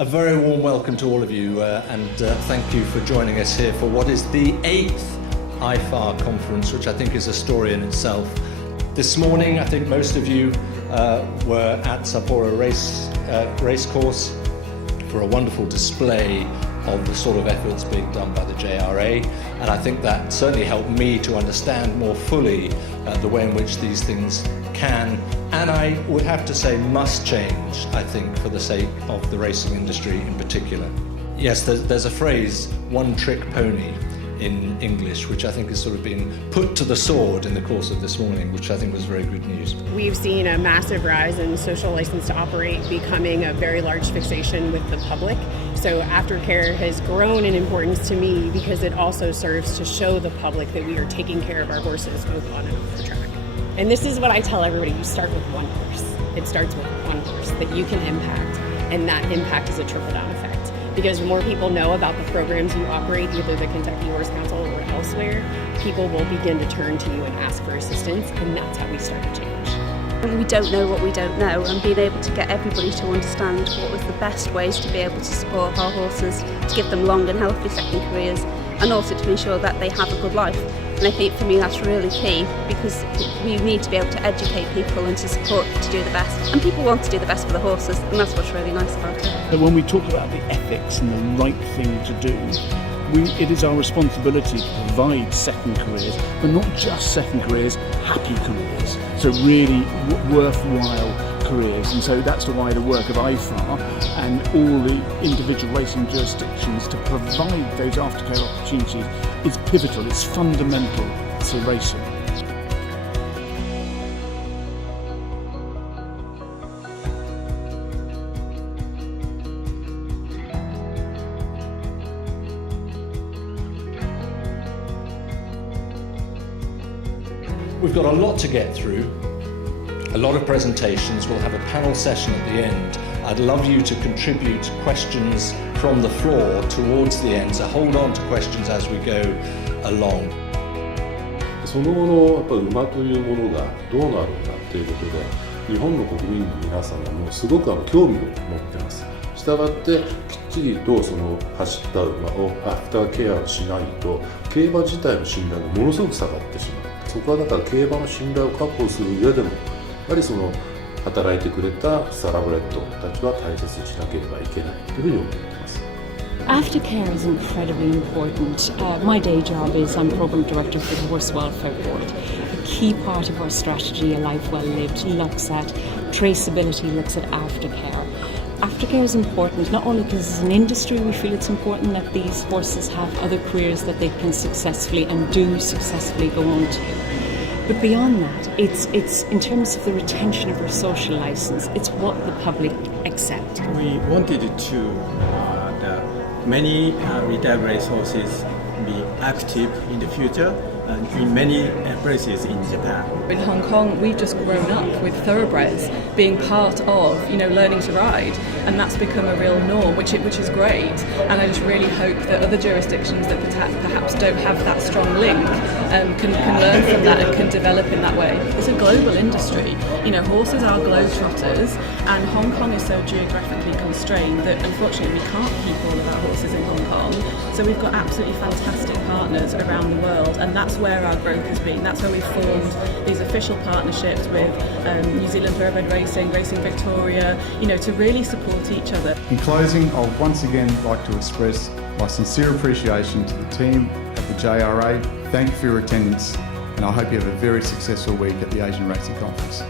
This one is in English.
A very warm welcome to all of you and thank you for joining us here for what is the 8th IFAR conference, which I think is a story in itself. This morning, I think most of you were at Sapporo Racecourse for a wonderful display of the sort of efforts being done by the JRA, and I think that certainly helped me to understand more fully the way in which these things can, and I would have to say must change, I think, for the sake of the racing industry in particular. Yes, there's a phrase, one-trick pony, in English, which I think has sort of been put to the sword in the course of this morning, which I think was very good news. We've seen a massive rise in social license to operate becoming a very large fixation with the public. So aftercare has grown in importance to me because it also serves to show the public that we are taking care of our horses both on and off the track. And this is what I tell everybody, you start with one horse. It starts with one horse that you can impact, and that impact is a trickle-down effect. Because the more people know about the programs you operate, either the Kentucky Horse Council or elsewhere, people will begin to turn to you and ask for assistance, and that's how we start to change. We don't know what we don't know, and being able to get everybody to understand what was the best ways to be able to support our horses, to give them long and healthy second careers, and also to ensure that they have a good life. And I think for me that's really key, because we need to be able to educate people and to support to do the best. And people want to do the best for the horses, and that's what's really nice about it. But when we talk about the ethics and the right thing to do, it is our responsibility to provide second careers, but not just second careers, happy careers. So really worthwhile careers. And so that's the wider work of IFAR and all the individual racing jurisdictions to provide those aftercare opportunities is pivotal, it's fundamental to racing. We've got a lot to get through, a lot of presentations. We'll have a panel session at the end. I'd love you to contribute questions from the floor towards the end, so hold on to questions as we go along. その後のやっぱ馬というものがどうなるんだということで、日本の国民の皆さんはもうすごく興味を持ってます。したがってきっちりとその走った馬をアフターケアをしないと競馬自体の信頼がものすごく下がってしまう。そこはだから競馬の信頼を確保する上でもやはりその働いてくれたサラブレッドたちは大切にしなければいけないというふうに思っています。Aftercare is incredibly important. My day job is I'm Programme Director for the Horse Welfare Board. A key part of our strategy, A Life Well Lived, looks at traceability, looks at aftercare. Aftercare is important not only because as an industry we feel it's important that these horses have other careers that they can successfully and do successfully go on to. But beyond that, it's in terms of the retention of our social licence, it's what the public accept. We wanted to many retired racehorses be active in the future and in many places in Japan. In Hong Kong, we've just grown up with thoroughbreds being part of, learning to ride, and that's become a real norm, which is great. And I just really hope that other jurisdictions that perhaps don't have that strong link can learn from that and can develop in that way. It's a global industry. Horses are globetrotters, and Hong Kong is so geographically constrained that unfortunately we can't keep all of our horses in Hong Kong. So we've got absolutely fantastic partners around the world, and that's where our growth has been. That's where we've formed these official partnerships with New Zealand Thoroughbred Racing, Racing Victoria, to really support each other. In closing, I would once again like to express my sincere appreciation to the team at the JRA. Thank you for your attendance, and I hope you have a very successful week at the Asian Racing Conference.